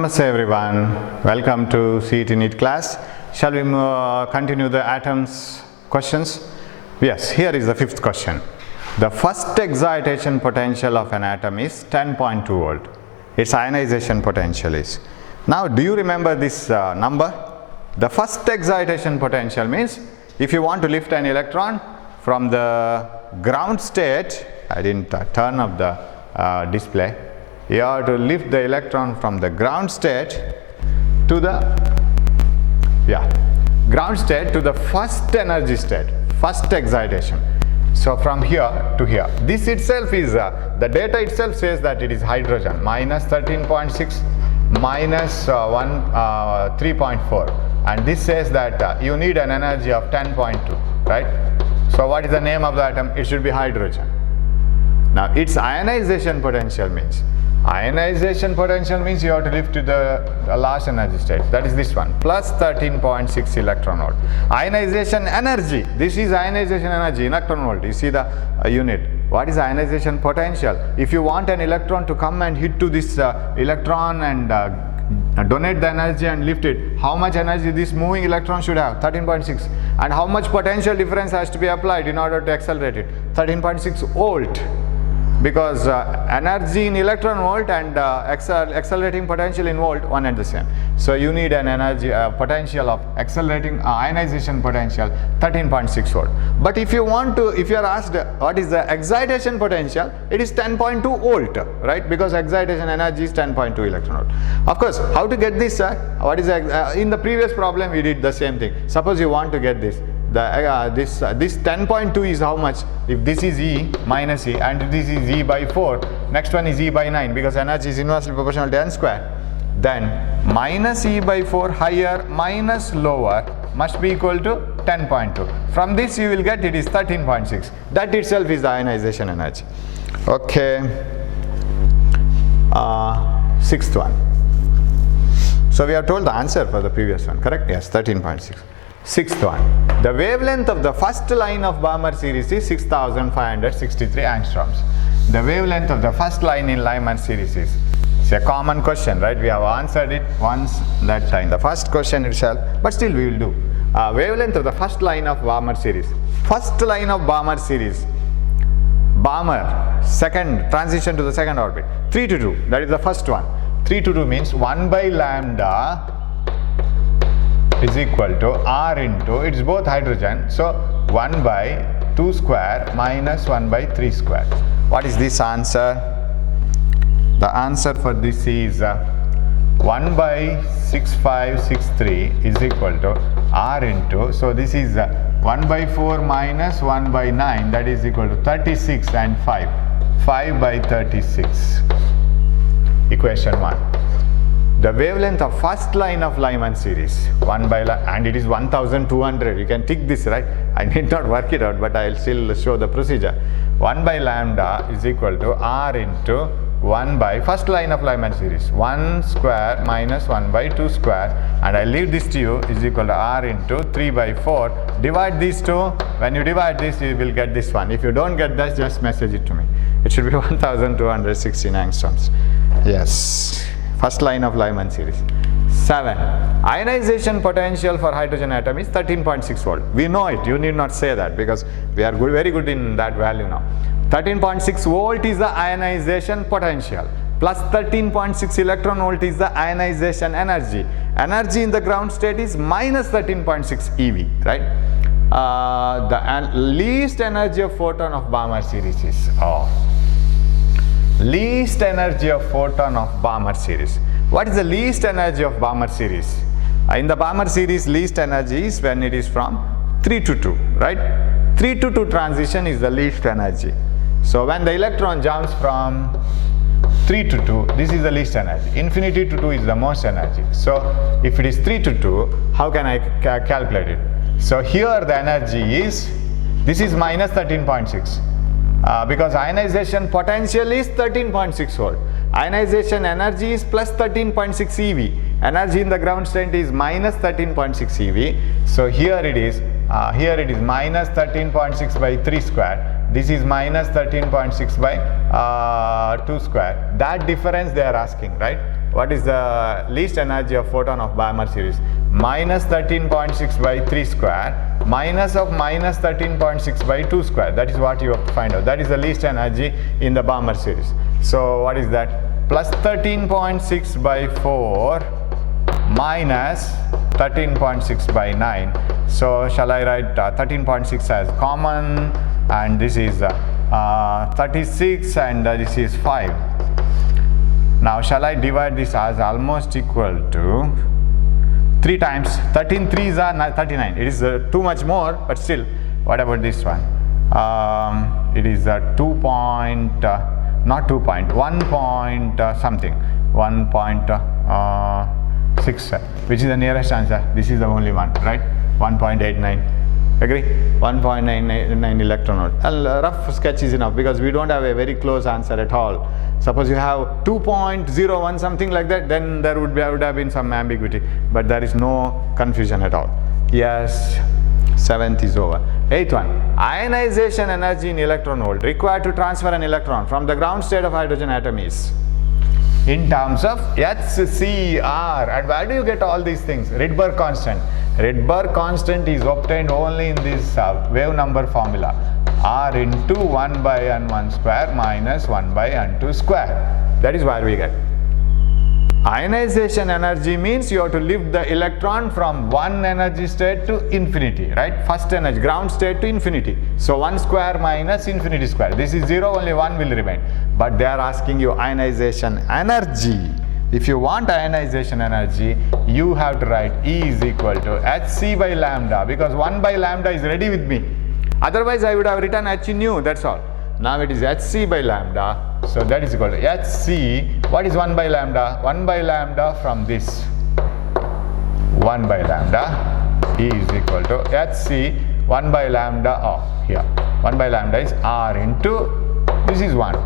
Namaste everyone, welcome to CET NEET class. Shall we continue the atoms questions? Yes, here is the fifth question. The first excitation potential of an atom is 10.2 volt. Its ionization potential is. Now do you remember this number? The first excitation potential means if you want to lift an electron from the ground state, I didn't turn up the display. You have to lift the electron from the ground state to the ground state to the first energy state, first excitation. So from here to here, this itself is the data itself says that it is hydrogen minus 13.6 minus 3.4, and this says that you need an energy of 10.2, right? So what is the name of the atom? It should be hydrogen. Now its ionization potential means you have to lift to the last energy state, that is this one, plus 13.6 electron volt. Ionization energy, this is ionization energy, electron volt. You see the unit. What is ionization potential? If you want an electron to come and hit to this electron and donate the energy and lift it, how much energy this moving electron should have? 13.6. And how much potential difference has to be applied in order to accelerate it? 13.6 volt. Because energy in electron volt and accelerating potential in volt, one and the same. So you need an energy potential of accelerating ionization potential 13.6 volt. But if you want to, if you are asked what is the excitation potential, it is 10.2 volt, right? Because excitation energy is 10.2 electron volt. Of course, how to get this? What is in the previous problem we did the same thing. Suppose you want to get this. This 10.2 is how much? If this is E minus E and this is E by 4, next one is E by 9 because energy is inversely proportional to n square. Then minus E by 4 higher minus lower must be equal to 10.2. From this you will get it is 13.6. That itself is the ionization energy. Okay. Sixth one. So we have told the answer for the previous one, correct? Yes, 13.6. Sixth one. The wavelength of the first line of Bohr series is 6563 angstroms. The wavelength of the first line in Lyman series is. It's a common question, right? We have answered it once that time, the first question itself, but still we will do. Wavelength of the first line of Bohr series. First line of Bohr series. Bohr, second, transition to the second orbit. 3 to 2, that is the first one. 3 to 2 means 1 by lambda is equal to R into, it's both hydrogen, so 1 by 2 square minus 1 by 3 square. What is this answer? The answer for this is 1 by 6563 is equal to R into, so this is 1 by 4 minus 1 by 9, that is equal to 36 and 5. 5 by 36. Equation 1. The wavelength of first line of Lyman series, 1 by and it is 1200. You can tick this, right? I need not work it out, but I will still show the procedure. 1 by lambda is equal to R into 1 by first line of Lyman series, 1 square minus 1 by 2 square, and I leave this to you, is equal to R into 3 by 4. Divide these two. When you divide this, you will get this one. If you don't get that, just message it to me. It should be 1216 angstroms. Yes. First line of Lyman series. 7. Ionization potential for hydrogen atom is 13.6 volt. We know it. You need not say that because we are good, very good in that value now. 13.6 volt is the ionization potential. Plus 13.6 electron volt is the ionization energy. Energy in the ground state is minus 13.6 eV, right? The least energy of photon of Bohr series is least energy of photon of Bohr series. What is the least energy of Bohr series? In the Bohr series, least energy is when it is from 3 to 2, right? 3 to 2 transition is the least energy. So when the electron jumps from 3 to 2, this is the least energy. Infinity to 2 is the most energy. So if it is 3 to 2, how can I calculate it? So here the energy is, this is minus 13.6. Because ionization potential is 13.6 volt. Ionization energy is plus 13.6 eV. Energy in the ground state is minus 13.6 eV. So here it is minus 13.6 by 3 square. This is minus 13.6 by 2 square. That difference they are asking, right? What is the least energy of photon of Balmer series? Minus 13.6 by 3 square minus of minus 13.6 by 2 square. That is what you have to find out. That is the least energy in the Balmer series. So what is that? Plus 13.6 by 4 minus 13.6 by 9. So shall I write 13.6 as common, and this is 36 and this is 5. Now shall I divide this as almost equal to 3 times 13 3s are 39. It is too much more, but still. What about this one? It is 2 point, not 2 point, 1 point something, 1.6, which is the nearest answer. This is the only one, right? 1.89. Agree? 1.99 electron volt. A rough sketch is enough, because we don't have a very close answer at all. Suppose you have 2.01 something like that, then there would have been some ambiguity, but there is no confusion at all. Yes, 7th is over. 8th one, ionization energy in electron volt required to transfer an electron from the ground state of hydrogen atom is in terms of HCr. And where do you get all these things? Rydberg constant. Rydberg constant is obtained only in this wave number formula. R into 1 by n1 square minus 1 by n2 square. That is where we get. Ionization energy means you have to lift the electron from one energy state to infinity, right? First energy, ground state to infinity. So 1 square minus infinity square. This is 0, only 1 will remain. But they are asking you ionization energy. If you want ionization energy, you have to write E is equal to Hc by lambda, because 1 by lambda is ready with me. Otherwise, I would have written H nu, that's all. Now it is Hc by lambda, so that is equal to Hc. What is 1 by lambda? 1 by lambda from this. 1 by lambda E is equal to Hc 1 by lambda of here. 1 by lambda is R into, this is 1,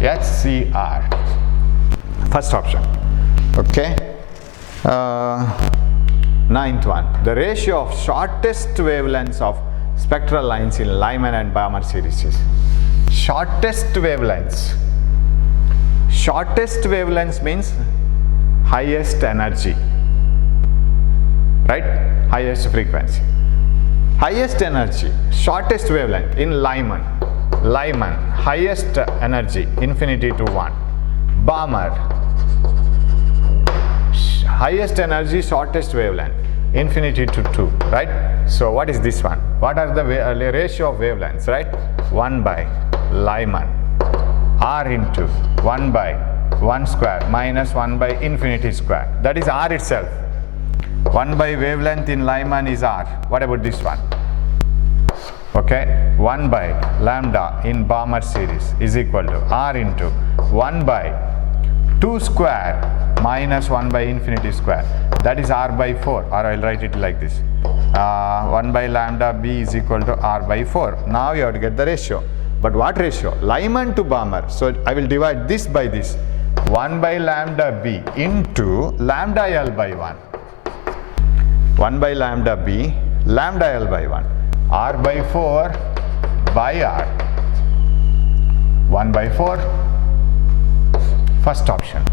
HCr. First option. Okay. 9th one. The ratio of shortest wavelengths of spectral lines in Lyman and Balmer series is shortest wavelengths. Shortest wavelengths means highest energy, right? Highest frequency. Highest energy, shortest wavelength in Lyman. Lyman, highest energy, infinity to 1. Balmer, highest energy, shortest wavelength, infinity to 2, right? So what is this one? What are the ratio of wavelengths, right? 1 by Lyman, R into 1 by 1 square minus 1 by infinity square. That is R itself. 1 by wavelength in Lyman is R. What about this one? Okay, 1 by lambda in Balmer series is equal to R into 1 by 2 square minus 1 by infinity square. That is R by 4, or I will write it like this. 1 by lambda B is equal to R by 4. Now you have to get the ratio. But what ratio? Lyman to Balmer. So I will divide this by this. 1 by lambda B into lambda L by 1. 1 by lambda B, lambda L by 1. R by 4 by R. 1 by 4. First option.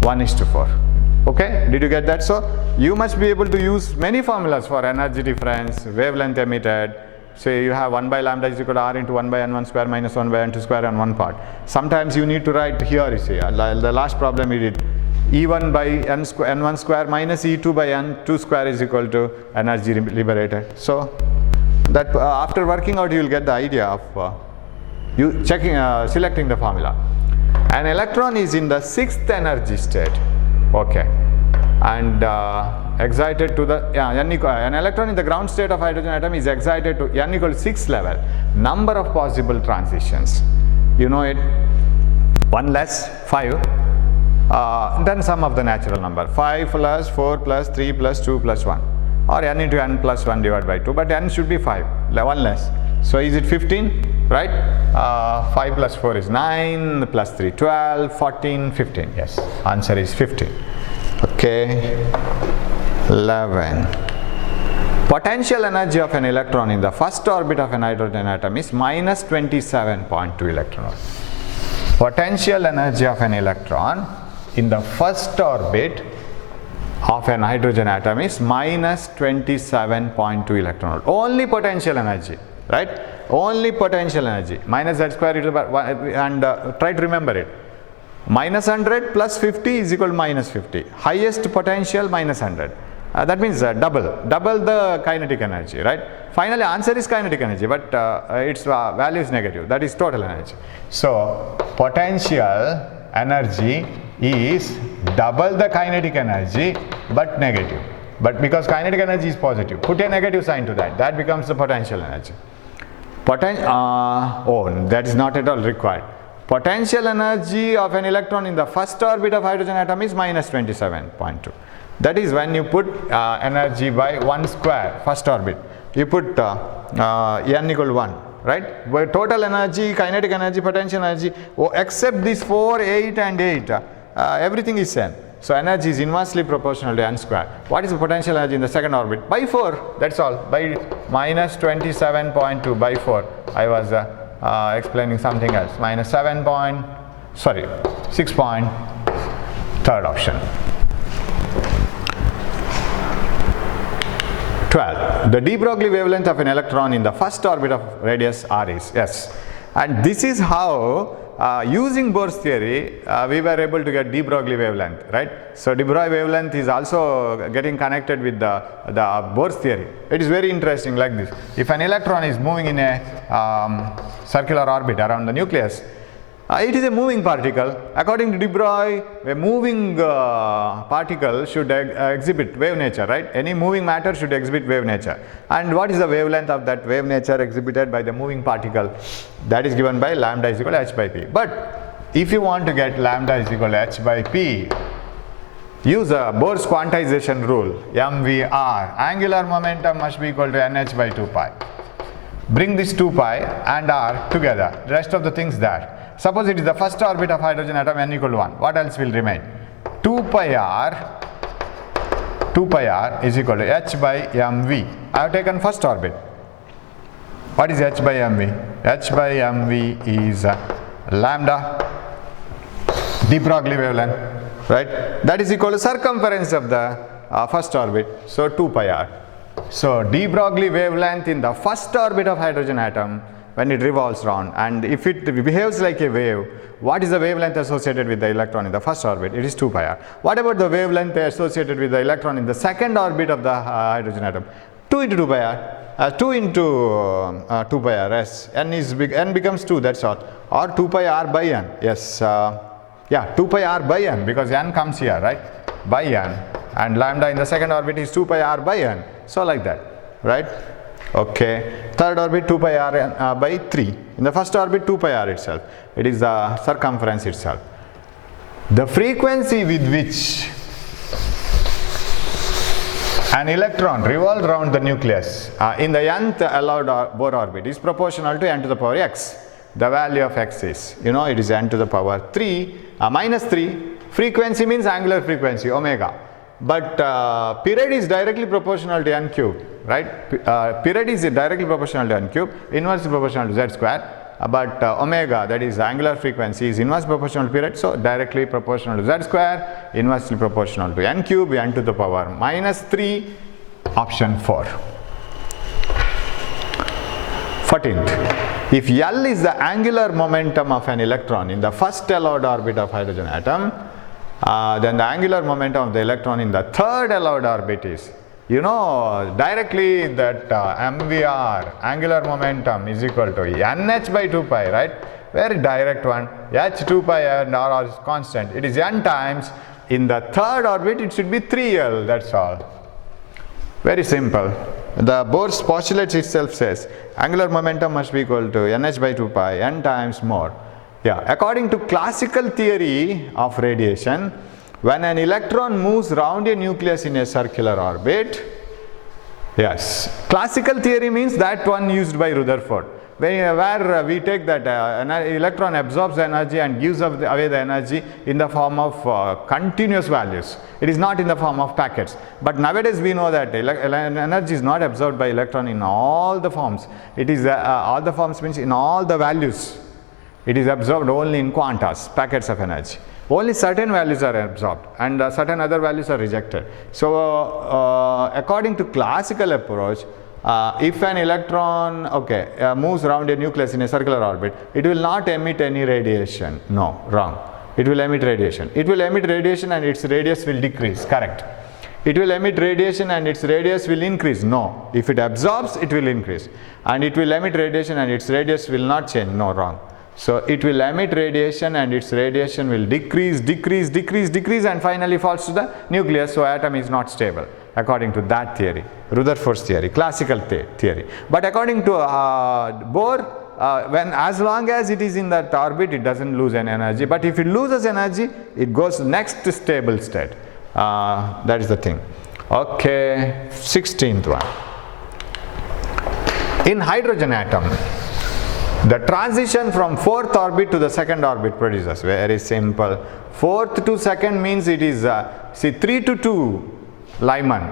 1:4. Okay, did you get that? So you must be able to use many formulas for energy difference, wavelength emitted. Say you have 1 by lambda is equal to R into 1 by n1 square minus 1 by n2 square on one part. Sometimes you need to write here, you see, the last problem we did, E1 by n1 square minus E2 by n2 square is equal to energy liberated. So that after working out, you will get the idea of selecting the formula. An electron is in the 6th energy state, okay, and excited to the an electron in the ground state of hydrogen atom is excited to n equal to 6 level. Number of possible transitions, you know it, 1 less 5, then sum of the natural number, 5 plus 4 plus 3 plus 2 plus 1, or n into n plus 1 divided by 2, but n should be 5, 1 less. So is it 15? Right? 5 plus 4 is 9, plus 3, 12, 14, 15. Yes, answer is 15. Okay. 11. Potential energy of an electron in the first orbit of an hydrogen atom is minus 27.2 electron volt. Potential energy of an electron in the first orbit of an hydrogen atom is minus 27.2 electron volt. Only potential energy, right? Only potential energy. Minus z square e to the power 1, and try to remember it. Minus 100 plus 50 is equal to minus 50. Highest potential minus 100. That means double the kinetic energy, right? Finally, answer is kinetic energy, but its value is negative. That is total energy. So, potential energy is double the kinetic energy, but negative. But because kinetic energy is positive, put a negative sign to that. That becomes the potential energy. Oh, that is not at all required. Potential energy of an electron in the first orbit of hydrogen atom is minus 27.2. That is when you put energy by 1 square, first orbit. You put n equal to 1, right? Where total energy, kinetic energy, potential energy, except these 4, 8 and 8, everything is same. So exergy is inversely proportional to n square. What is the potential energy in the second orbit? By 4, that's all. By minus 27.2 by 4. I was explaining something else. Minus 6 point, third option. 12. The de Broglie wavelength of an electron in the first orbit of radius r is s. And this is how using Bohr's theory we were able to get de Broglie wavelength, right? So de Broglie wavelength is also getting connected with the Bohr's theory. It is very interesting like this. If an electron is moving in a circular orbit around the nucleus, it is a moving particle. According to de Broglie, a moving particle should exhibit wave nature, right? Any moving matter should exhibit wave nature. And what is the wavelength of that wave nature exhibited by the moving particle? That is given by lambda is equal to h by p. But if you want to get lambda is equal to h by p, use Bohr's quantization rule, mvr. Angular momentum must be equal to nh by 2 pi. Bring this 2 pi and r together. The rest of the things there. Suppose it is the first orbit of hydrogen atom n equal to 1. What else will remain? 2 pi r is equal to h by mv. I have taken first orbit. What is h by mv? H by mv is lambda de Broglie wavelength, right? That is equal to circumference of the first orbit. So 2 pi r. So de Broglie wavelength in the first orbit of hydrogen atom when it revolves around, and if it behaves like a wave, what is the wavelength associated with the electron in the first orbit? It is 2 pi r. What about the wavelength associated with the electron in the second orbit of the hydrogen atom? 2 into 2 pi r. 2 into 2 pi r, yes. N is big, n becomes 2, that's all. Or 2 pi r by n, yes. Yeah, 2 pi r by n, because n comes here, right? By n. And lambda in the second orbit is 2 pi r by n. So like that, right? Okay. Third orbit 2 pi r by 3. In the first orbit 2 pi r itself. It is the circumference itself. The frequency with which an electron revolves around the nucleus in the nth allowed Bohr orbit is proportional to n to the power x. The value of x is, you know, it is n to the power 3 minus 3. Frequency means angular frequency, omega. But period is directly proportional to n cube, right? Period is directly proportional to n cube, inversely proportional to z square. But omega, that is angular frequency, is inversely proportional to period, so directly proportional to z square, inversely proportional to n cube, n to the power minus 3, option 4. 14th, if L is the angular momentum of an electron in the first allowed orbit of hydrogen atom, then the angular momentum of the electron in the third allowed orbit is, you know, directly that mvr, angular momentum, is equal to nh by 2 pi, right? Very direct one. h 2 pi and r is constant. It is n times. In the third orbit it should be 3l, that's all. Very simple. The Bohr's postulate itself says angular momentum must be equal to nh by 2 pi, n times more. Yeah, according to classical theory of radiation, when an electron moves round a nucleus in a circular orbit, yes, classical theory means that one used by Rutherford, where we take that an electron absorbs the energy and gives away the energy in the form of continuous values. It is not in the form of packets. But nowadays we know that energy is not absorbed by electron in all the forms. It is all the forms means in all the values. It is absorbed only in quantas, packets of energy. Only certain values are absorbed and certain other values are rejected. So according to classical approach, if an electron moves around a nucleus in a circular orbit, it will not emit any radiation. No, wrong. It will emit radiation. It will emit radiation and its radius will decrease. Correct. It will emit radiation and its radius will increase. No. If it absorbs, it will increase. And it will emit radiation and its radius will not change. No, wrong. So it will emit radiation and its radiation will decrease and finally falls to the nucleus. So atom is not stable according to that theory, Rutherford's theory, classical theory. But according to Bohr, as long as it is in that orbit, it doesn't lose any energy. But if it loses energy, it goes next to stable state. That is the thing. Okay, 16th one. In hydrogen atom, the transition from 4th orbit to the 2nd orbit produces, very simple. 4th to 2nd means it is 3 to 2 Lyman,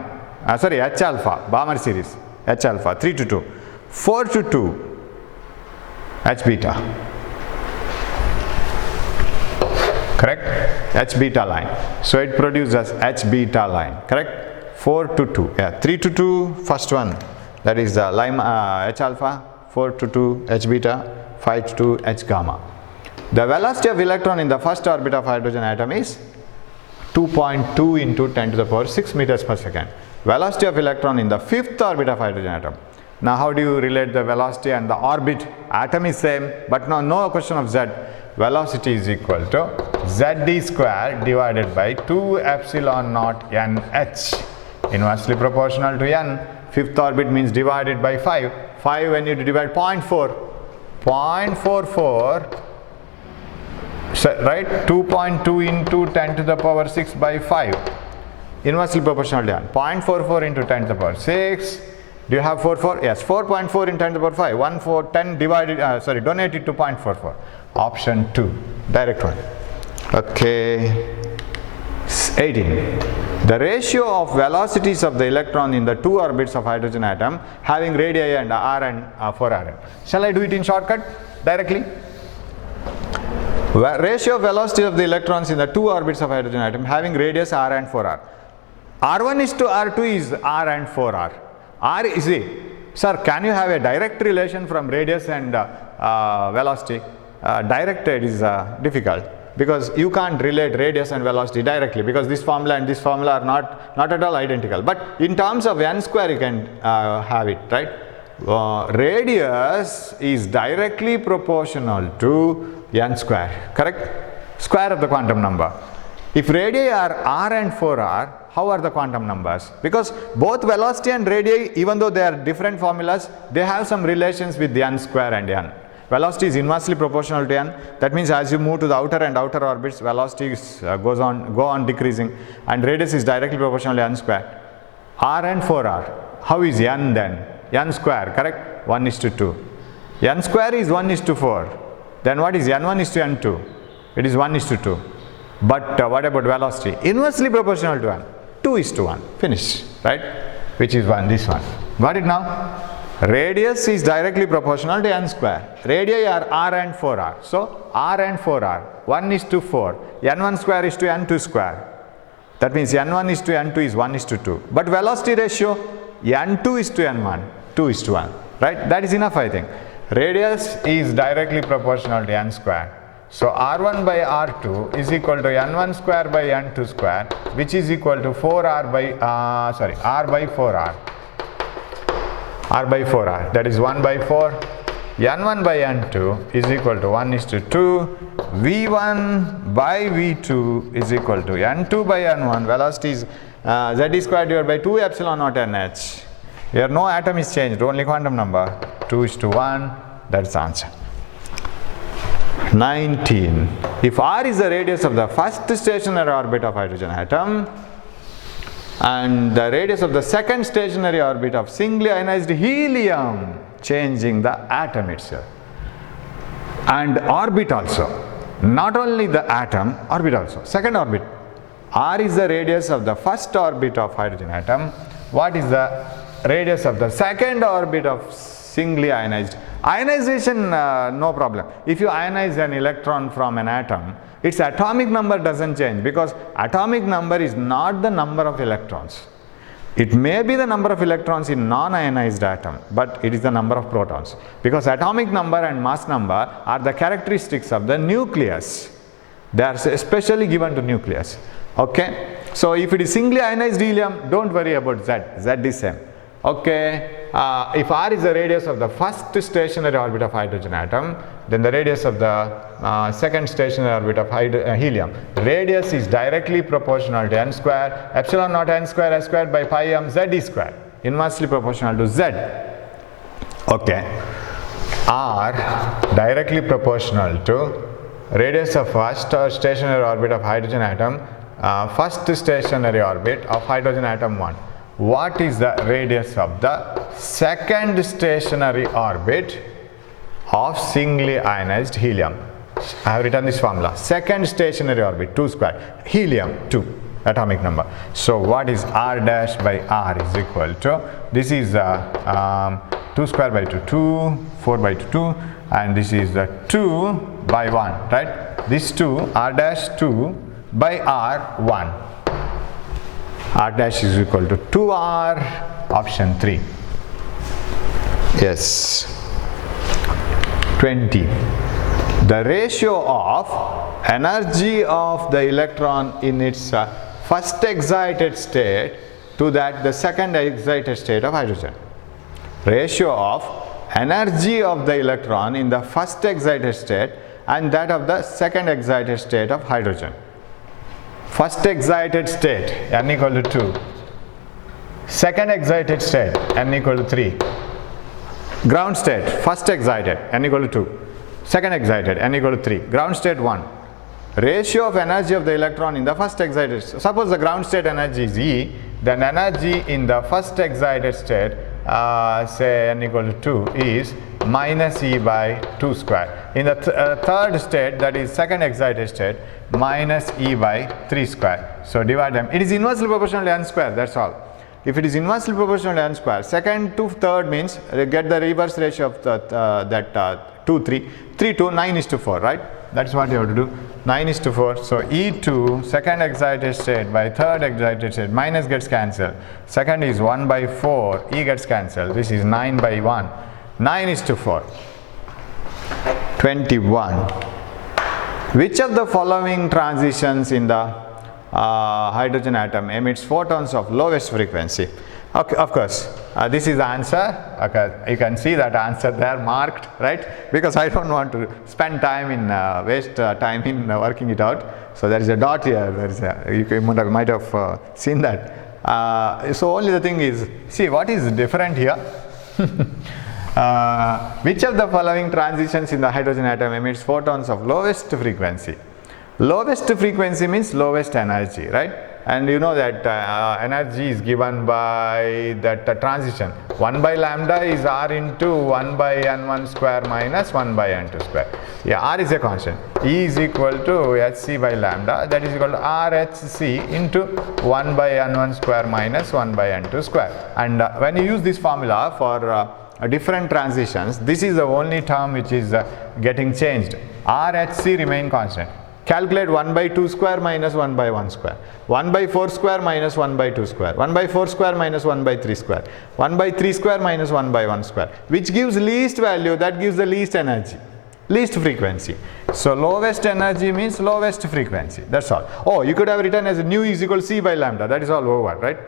H alpha, Balmer series, H alpha, 3 to 2. 4 to 2, H beta. Correct? H beta line. So it produces H beta line. Correct? 4 to 2. Yeah, 3 to 2, first one. That is the H alpha. 4 to 2 H beta, 5 to 2 H gamma. The velocity of electron in the first orbit of hydrogen atom is 2.2 into 10 to the power 6 meters per second. Velocity of electron in the 5th orbit of hydrogen atom. Now how do you relate the velocity and the orbit? Atom is same, but no question of Z. Velocity is equal to ZD square divided by 2 epsilon naught NH. Inversely proportional to N. 5th orbit means divided by 5. 5 when you divide 0.4, 0.44, so, right, 2.2 into 10 to the power 6 by 5, inversely proportional to N. 0.44 into 10 to the power 6, do you have 4? Yes, 4.4 in 10 to the power 5, 10 divided, donated to 0.44, option 2, direct one. Okay, 18. The ratio of velocities of the electron in the 2 orbits of hydrogen atom having radii and r and 4r. Shall I do it in shortcut directly? Ratio of velocity of the electrons in the 2 orbits of hydrogen atom having radius r and 4r. R1 is to R2 is r and 4r. R is sir, can you have a direct relation from radius and velocity? Direct it is difficult, because you can't relate radius and velocity directly, because this formula and this formula are not at all identical. But in terms of n square you can have it, right? Radius is directly proportional to n square, correct? Square of the quantum number. If radii are r and 4r, how are the quantum numbers? Because both velocity and radii, even though they are different formulas, they have some relations with the n square and n. Velocity is inversely proportional to n. That means as you move to the outer and outer orbits, velocity go on decreasing, and radius is directly proportional to n square. R and 4r. How is n then? N square, correct? 1 is to 2. N square is 1 is to 4. Then what is n1 is to n2? It is 1 is to 2. But what about velocity? Inversely proportional to n. 2 is to 1. Finish, right? Which is this one. Got it now? Radius is directly proportional to n square. Radii are r and 4r. So r and 4r. 1 is to 4. n1 square is to n2 square. That means n1 is to n2 is 1 is to 2. But velocity ratio, n2 is to n1, 2 is to 1. Right? That is enough, I think. Radius is directly proportional to n square. So r1 by r2 is equal to n1 square by n2 square, which is equal to 4r by r by 4r. R by 4r, that is 1 by 4. n1 by n2 is equal to 1 is to 2. v1 by v2 is equal to n2 by n1. Velocity is z square divided by 2 epsilon naught nh. Here no atom is changed, only quantum number. 2 is to 1, that's the answer. 19. If r is the radius of the first stationary orbit of hydrogen atom, and the radius of the second stationary orbit of singly ionized helium, changing the atom itself. And orbit also. Not only the atom, orbit also. Second orbit. R is the radius of the first orbit of hydrogen atom. What is the radius of the second orbit of singly ionized? Ionization, no problem. If you ionize an electron from an atom, its atomic number doesn't change, because atomic number is not the number of electrons. It may be the number of electrons in non-ionized atom, but it is the number of protons, because atomic number and mass number are the characteristics of the nucleus. They are especially given to nucleus. Okay, so if it is singly ionized helium, don't worry about Z. Z is same. Okay, if R is the radius of the first stationary orbit of hydrogen atom, then the radius of the second stationary orbit of helium. Radius is directly proportional to n square, epsilon naught n square s squared by pi m z e square, inversely proportional to z. Okay, R directly proportional to radius of first stationary orbit of hydrogen atom, first stationary orbit of hydrogen atom 1. What is the radius of the second stationary orbit of singly ionized helium? I have written this formula. Second stationary orbit, 2 square, helium 2, atomic number. So what is R dash by R is equal to, this is 2 square by 2, 2, 4 by 2, 2, and this is 2 by 1, right? This 2, R dash 2 by R 1. R dash is equal to 2R, option 3. Yes. 20. The ratio of energy of the electron in its first excited state to that the second excited state of hydrogen. Ratio of energy of the electron in the first excited state and that of the second excited state of hydrogen. First excited state, n equal to 2. Second excited state, n equal to 3. Ground state, first excited, n equal to 2. Second excited, n equal to 3. Ground state 1. Ratio of energy of the electron in the first excited state. Suppose the ground state energy is E, then energy in the first excited state, say n equal to 2, is minus E by 2 square. In the third state, that is second excited state, minus E by 3 square. So divide them. It is inversely proportional to n square, that's all. If it is inversely proportional to n square, second to third means get the reverse ratio of the, 2, 3, 3 to 9 is to 4, right? That's what you have to do. 9 is to 4. So E2, second excited state by third excited state, minus gets cancelled. Second is 1 by 4, E gets cancelled. This is 9 by 1. 9 is to 4. 21. Which of the following transitions in the hydrogen atom emits photons of lowest frequency? Okay, of course, this is the answer. Okay, you can see that answer there marked, right? Because I don't want to spend time in waste time in working it out. So there is a dot here. There is a, you might have seen that. So only the thing is, see what is different here. Which of the following transitions in the hydrogen atom emits photons of lowest frequency? Lowest frequency means lowest energy, right? And you know that energy is given by that transition. 1 by lambda is R into 1 by n1 square minus 1 by n2 square. Yeah, R is a constant. E is equal to hc by lambda, that is equal to RHC into 1 by n1 square minus 1 by n2 square. And when you use this formula for different transitions, this is the only term which is getting changed. RHC remain constant. Calculate 1 by 2 square minus 1 by 1 square. 1 by 4 square minus 1 by 2 square. 1 by 4 square minus 1 by 3 square. 1 by 3 square minus 1 by 1 square. Which gives least value, that gives the least energy. Least frequency. So lowest energy means lowest frequency. That's all. Oh, you could have written as nu is equal to C by lambda. That is all over, right?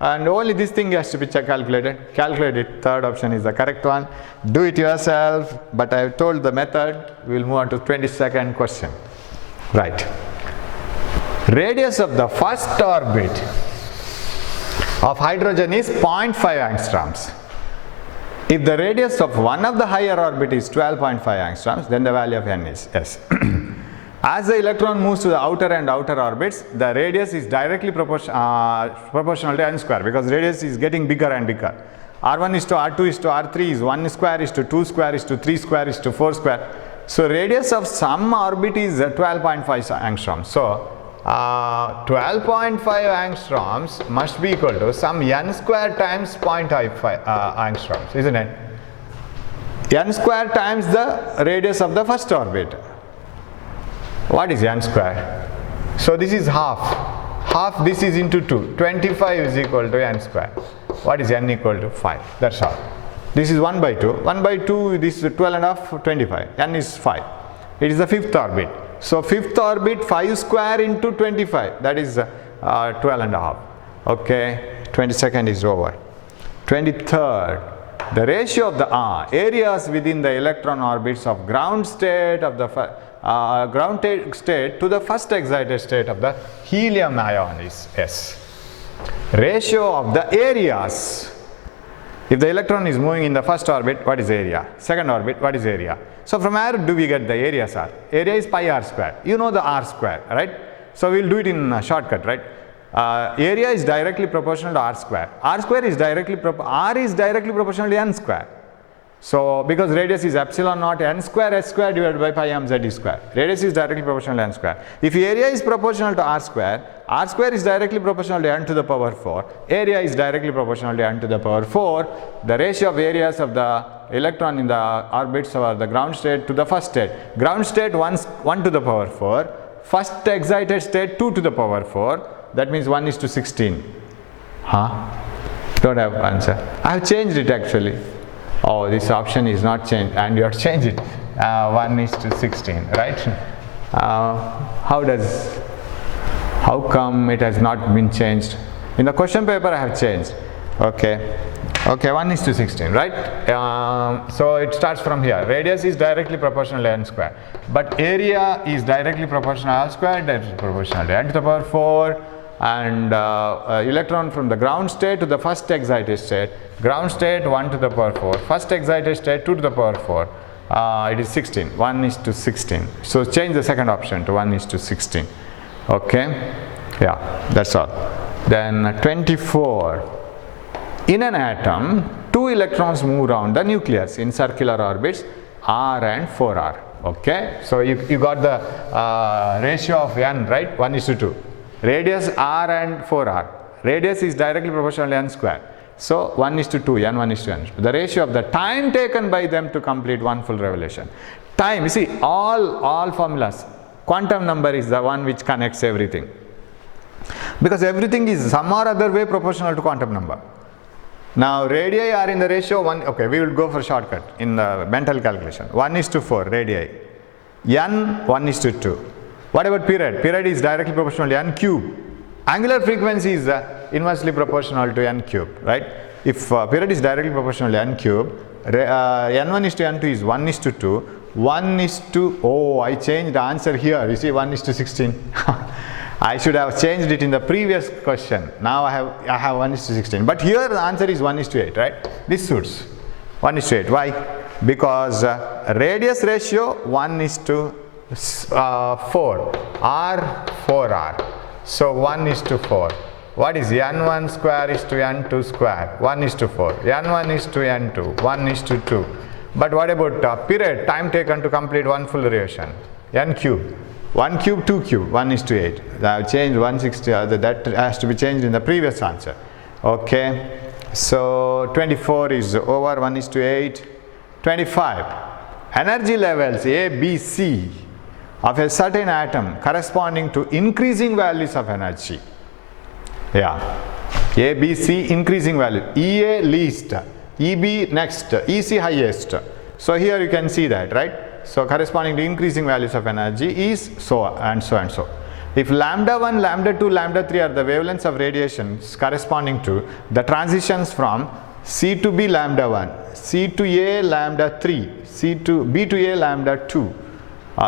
And only this thing has to be calculated. Calculate it. Third option is the correct one. Do it yourself. But I have told the method. We will move on to 22nd question. Right. Radius of the first orbit of hydrogen is 0.5 angstroms. If the radius of one of the higher orbit is 12.5 angstroms, then the value of n is S. As the electron moves to the outer and outer orbits, the radius is directly proportional to n square, because radius is getting bigger and bigger. R1 is to R2 is to R3 is 1 square is to 2 square is to 3 square is to 4 square. So radius of some orbit is 12.5 angstroms. So 12.5 angstroms must be equal to some n square times 0.5 angstroms, isn't it? N square times the radius of the first orbit. What is n square? So this is half. Half this is into 2. 25 is equal to n square. What is n equal to? 5. That's all. This is 1 by 2. 1 by 2, this is 12 and a half, 25. N is 5. It is the 5th orbit. So 5th orbit, 5 square into 25. That is 12 and a half. Okay. 22nd is over. 23rd. The ratio of the areas within the electron orbits of ground state of the ground state to the first excited state of the helium ion is S. Ratio of the areas. If the electron is moving in the first orbit, what is area? Second orbit, what is area? So from where do we get the areas are? Area is pi r square. You know the r square, right? So we will do it in a shortcut, right? Area is directly proportional to r square. R square is directly proportional to n square. So because radius is epsilon naught n square s square divided by pi m z square. Radius is directly proportional to n square. If area is proportional to r square is directly proportional to n to the power 4. Area is directly proportional to n to the power 4. The ratio of areas of the electron in the orbits of the ground state to the first state. Ground state 1 to the power 4. First excited state 2 to the power 4. That means 1 is to 16. Don't have answer. I have changed it actually. Oh, this option is not changed and you have changed it. 1 is to 16, right? How come it has not been changed? In the question paper I have changed. Okay, 1 is to 16, right? So it starts from here. Radius is directly proportional to n square. But area is directly proportional to r square, directly proportional to n to the power 4. And electron from the ground state to the first excited state. Ground state 1 to the power 4. First excited state 2 to the power 4. It is 16. 1 is to 16. So change the second option to 1 is to 16. Okay. Yeah, that's all. Then 24. In an atom, 2 electrons move around the nucleus in circular orbits r and 4r. Okay. So you got the ratio of n, right? 1 is to 2. Radius r and 4r. Radius is directly proportional to n square. So 1 is to 2, n 1 is to n. The ratio of the time taken by them to complete one full revolution. Time, you see, all formulas. Quantum number is the one which connects everything. Because everything is some or other way proportional to quantum number. Now radii are in the ratio 1, okay, we will go for shortcut in the mental calculation. 1 is to 4 radii. N 1 is to 2. What about period? Period is directly proportional to n cube. Angular frequency is inversely proportional to n cube, right? If period is directly proportional to n cube, n1 is to n2 is 1 is to 2. 1 is to, oh, I changed the answer here. You see 1 is to 16. I should have changed it in the previous question. Now I have 1 is to 16. But here the answer is 1 is to 8, right? This suits. 1 is to 8. Why? Because radius ratio 1 is to 4, r 4r. So 1 is to 4. What is n1 square is to n2 square? 1 is to 4. n1 is to n2. 1 is to 2. But what about period? Time taken to complete one full reaction? N cube. 1 cube, 2 cube. 1 is to 8. I have changed 160. That has to be changed in the previous answer. Okay. So 24 is over. 1 is to 8. 25. Energy levels A, B, C of a certain atom corresponding to increasing values of energy. Yeah. A, B, C increasing value. EA least, EB next, EC highest. So here you can see that, right? So corresponding to increasing values of energy is so and so and so. If lambda 1, lambda 2, lambda 3 are the wavelengths of radiations corresponding to the transitions from C to B lambda 1, C to A lambda 3, C to B to A lambda 2.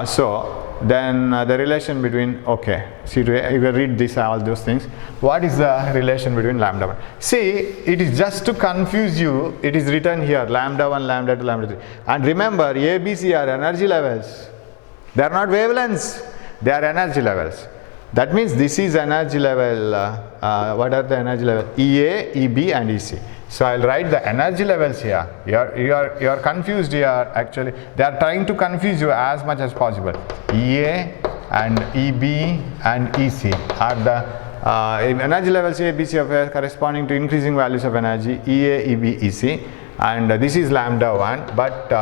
So then the relation between, okay, C to A, you will read this, all those things. What is the relation between lambda 1? See, it is just to confuse you, it is written here, lambda 1, lambda 2, lambda 3. And remember, A, B, C are energy levels. They are not wavelengths, they are energy levels. That means this is energy level, what are the energy levels? EA, EB and EC. So I will write the energy levels here. You are confused here actually. They are trying to confuse you as much as possible. EA and EB and EC are the energy levels A, B, C are corresponding to increasing values of energy EA, EB, EC. And this is lambda 1, but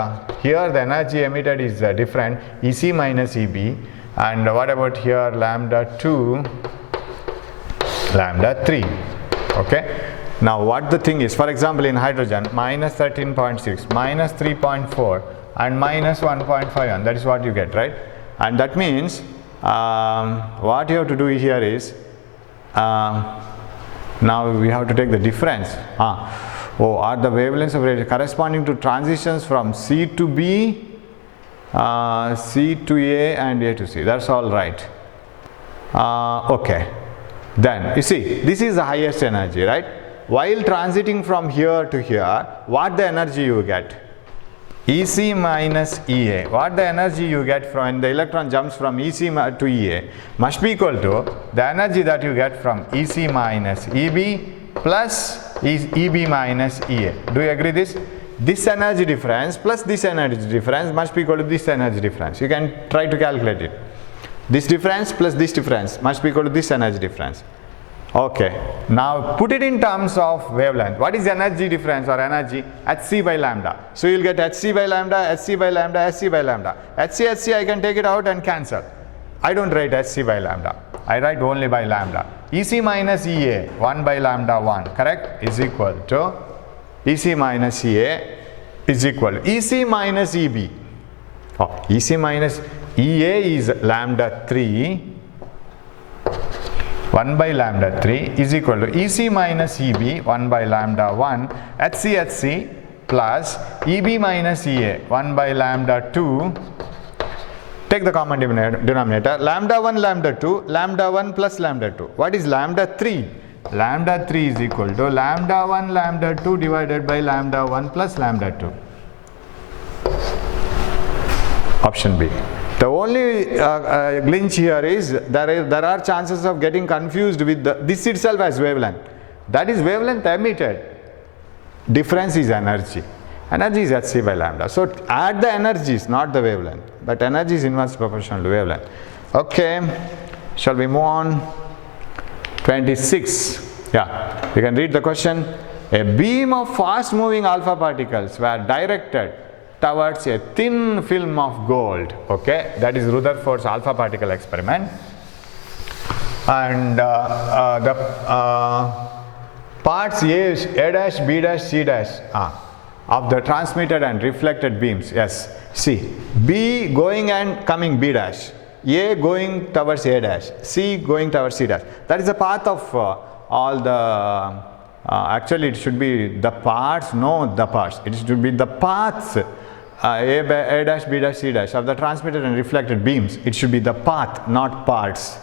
here the energy emitted is different, EC minus EB. And what about here? Lambda 2, lambda 3. Okay. Now what the thing is, for example in hydrogen, minus 13.6, minus 3.4 and minus 1.51, that is what you get, right? And that means what you have to do here is, now we have to take the difference. Are the wavelengths of radiation corresponding to transitions from C to B, C to A and A to C. That's all right. Okay. Then you see, this is the highest energy, right? While transiting from here to here, what the energy you get? EC minus EA. What the energy you get from when the electron jumps from EC to EA must be equal to the energy that you get from EC minus EB plus EB minus EA. Do you agree this? This energy difference plus this energy difference must be equal to this energy difference. You can try to calculate it. This difference plus this difference must be equal to this energy difference. Okay, now put it in terms of wavelength. What is energy difference or energy? Hc by lambda. So you will get Hc by lambda, Hc by lambda, Hc by lambda. Hc I can take it out and cancel. I don't write Hc by lambda. I write only by lambda. Ec minus Ea, 1 by lambda 1, correct? Is equal to Ec minus Ea is equal to Ec minus Eb. Ec minus Ea is lambda 3. 1 by lambda 3 is equal to EC minus EB 1 by lambda 1 HC plus EB minus EA 1 by lambda 2. Take the common denominator. Lambda 1, lambda 2, lambda 1 plus lambda 2. What is lambda 3? Lambda 3 is equal to lambda 1, lambda 2 divided by lambda 1 plus lambda 2. Option B. The only glitch here is there are chances of getting confused with this itself as wavelength. That is wavelength emitted. Difference is energy. Energy is Hc by lambda. So add the energies, not the wavelength. But energy is inverse proportional to wavelength. Okay. Shall we move on? 26. Yeah. You can read the question. A beam of fast moving alpha particles were directed towards a thin film of gold. Okay, that is Rutherford's alpha particle experiment. And the parts A dash, B dash, C dash of the transmitted and reflected beams. Yes, see, B going and coming B dash, A going towards A dash, C going towards C dash. That is the path of all the. Actually, it should be the parts. No, the parts. It should be the paths. A dash, B dash, C dash of the transmitted and reflected beams. It should be the path, not parts.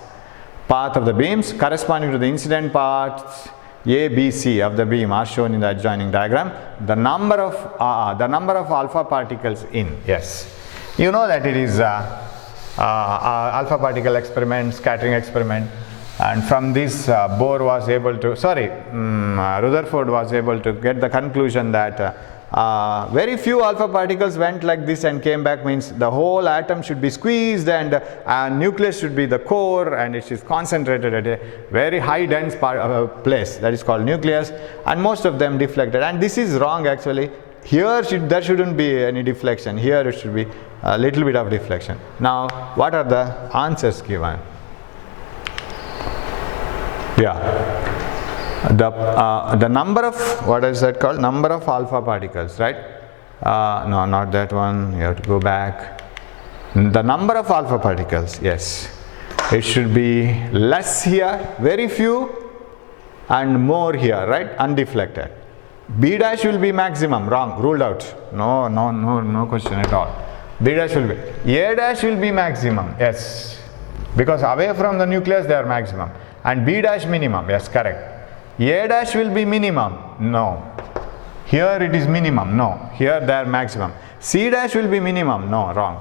Path of the beams corresponding to the incident parts A, B, C of the beam are shown in the adjoining diagram. The number of alpha particles in. Yes, you know that it is alpha particle experiment, scattering experiment, and from this Bohr was able to. Rutherford was able to get the conclusion that. Very few alpha particles went like this and came back, means the whole atom should be squeezed and nucleus should be the core, and it is concentrated at a very high dense place, that is called nucleus, and most of them deflected. And this is wrong actually. Here there shouldn't be any deflection. Here it should be a little bit of deflection. Now what are the answers given? Yeah. The number of, what is that called? Number of alpha particles, right? No, not that one. You have to go back. The number of alpha particles, yes. It should be less here, very few, and more here, right? Undeflected. B dash will be maximum. Wrong, ruled out. No question at all. B dash will be. A dash will be maximum. Yes. Because away from the nucleus they are maximum. And B dash minimum. Yes, correct. A dash will be minimum. No. Here it is minimum. No. Here they are maximum. C dash will be minimum. No, wrong.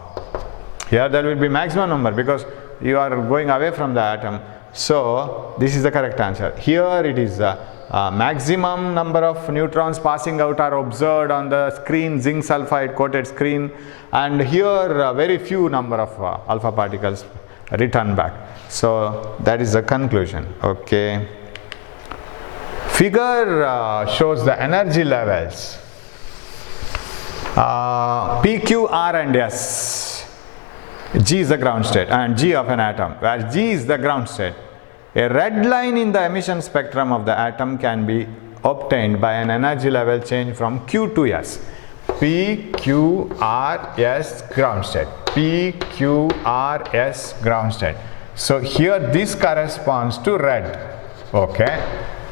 Here there will be maximum number because you are going away from the atom. So this is the correct answer. Here it is maximum number of neutrons passing out are observed on the screen, zinc sulfide coated screen, and here very few number of alpha particles return back. So that is the conclusion. Okay. Figure shows the energy levels P, Q, R and S. G is the ground state, and G of an atom, where G is the ground state. A red line in the emission spectrum of the atom can be obtained by an energy level change from Q to S. P, Q, R, S, ground state. P, Q, R, S, ground state. So here this corresponds to red. Okay.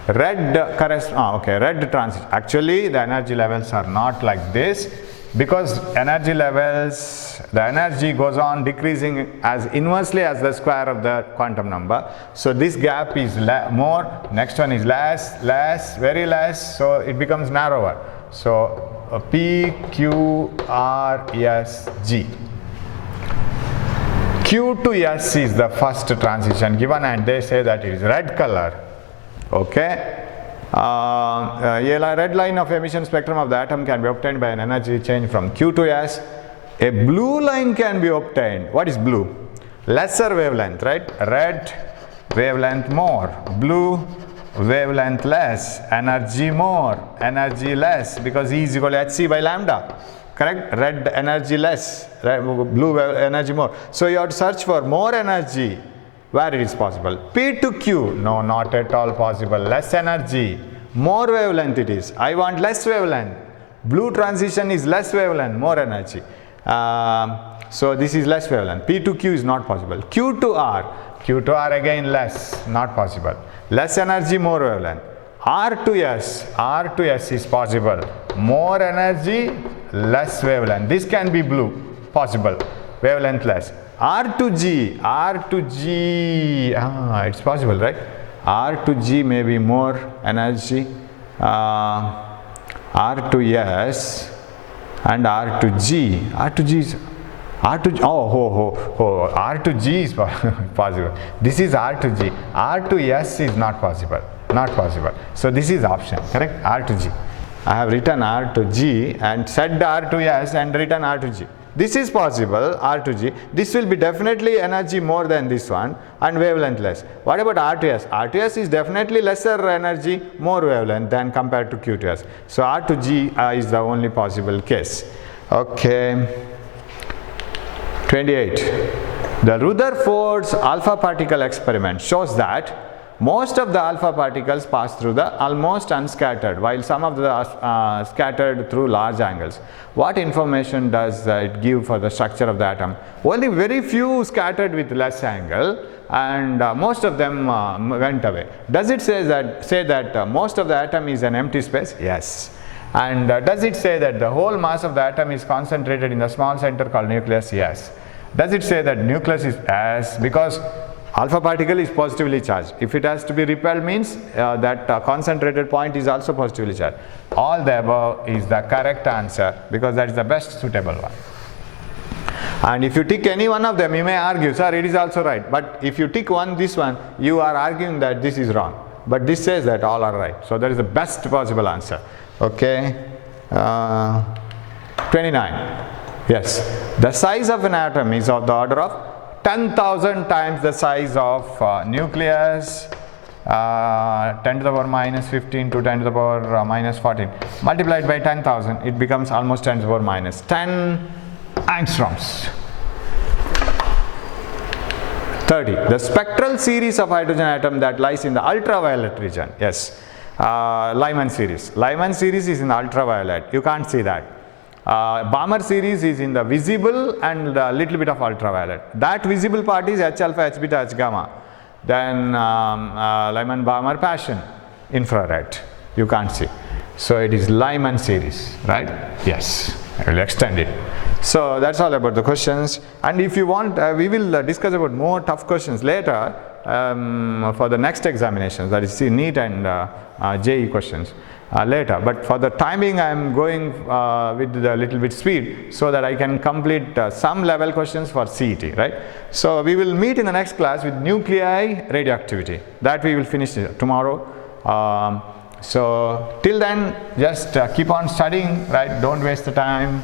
Red corresponds, red transit. Actually, the energy levels are not like this, because energy levels, the energy goes on decreasing as inversely as the square of the quantum number. So this gap is more, next one is less, less, very less, so it becomes narrower. So P, Q, R, S, G. Q to S is the first transition given, and they say that it is red color. Okay. A red line of emission spectrum of the atom can be obtained by an energy change from Q to S. A blue line can be obtained. What is blue? Lesser wavelength, right? Red wavelength more, blue wavelength less, energy more, energy less, because E is equal to hc by lambda. Correct? Red energy less, blue energy more. So you have to search for more energy where it is possible. P to Q, no, not at all possible. Less energy, more wavelength it is. I want less wavelength. Blue transition is less wavelength, more energy. So this is less wavelength. P to Q is not possible. Q to R again less, not possible. Less energy, more wavelength. R to S is possible. More energy, less wavelength. This can be blue, possible, wavelength less. R to G, it's possible, right? R to G may be more energy. R to S and R to G. R to G is R to G is possible. This is R to G. R to S is not possible. Not possible. So this is option, correct? R to G. I have written R to G and said R to S and written R to G. This is possible, R to G. This will be definitely energy more than this one and wavelength less. What about R to S? R to S is definitely lesser energy, more wavelength than compared to Q to S. So R to G is the only possible case. Okay. 28. The Rutherford's alpha particle experiment shows that most of the alpha particles pass through the almost unscattered, while some of the scattered through large angles. What information does it give for the structure of the atom? Only very few scattered with less angle, and most of them went away. Does it say that most of the atom is an empty space? Yes. And does it say that the whole mass of the atom is concentrated in the small center called nucleus? Yes. Does it say that nucleus is S? Because alpha particle is positively charged. If it has to be repelled, means that concentrated point is also positively charged. All the above is the correct answer, because that is the best suitable one. And if you tick any one of them, you may argue, sir, it is also right. But if you tick this one, you are arguing that this is wrong. But this says that all are right. So that is the best possible answer. Okay. 29. Yes. The size of an atom is of the order of 10,000 times the size of nucleus, 10 to the power minus 15 to 10 to the power minus 14. Multiplied by 10,000, it becomes almost 10 to the power minus 10 angstroms. 30. The spectral series of hydrogen atom that lies in the ultraviolet region. Yes. Lyman series. Lyman series is in the ultraviolet. You can't see that. Bohr series is in the visible and a little bit of ultraviolet. That visible part is H alpha, H beta, H gamma. Then Lyman Bohr passion, infrared. You can't see. So it is Lyman series, right? Yes. I will extend it. So that's all about the questions. And if you want, we will discuss about more tough questions later for the next examinations, that is NEET and JEE questions. Later, but for the timing I am going with a little bit speed so that I can complete some level questions for CET, right? So we will meet in the next class with nuclei radioactivity. That we will finish tomorrow. So till then, just keep on studying, right? Don't waste the time.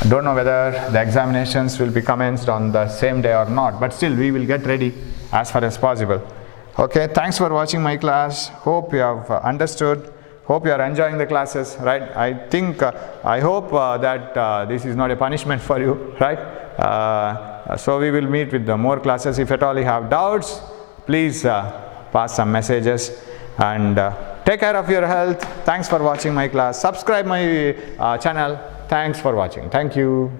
I don't know whether the examinations will be commenced on the same day or not, but still we will get ready as far as possible. Okay, thanks for watching my class. Hope you have understood. Hope you are enjoying the classes, right? I think, I hope that this is not a punishment for you, right? so we will meet with the more classes. If at all you have doubts, please pass some messages, and take care of your health. Thanks for watching my class. Subscribe my channel. Thanks for watching. Thank you.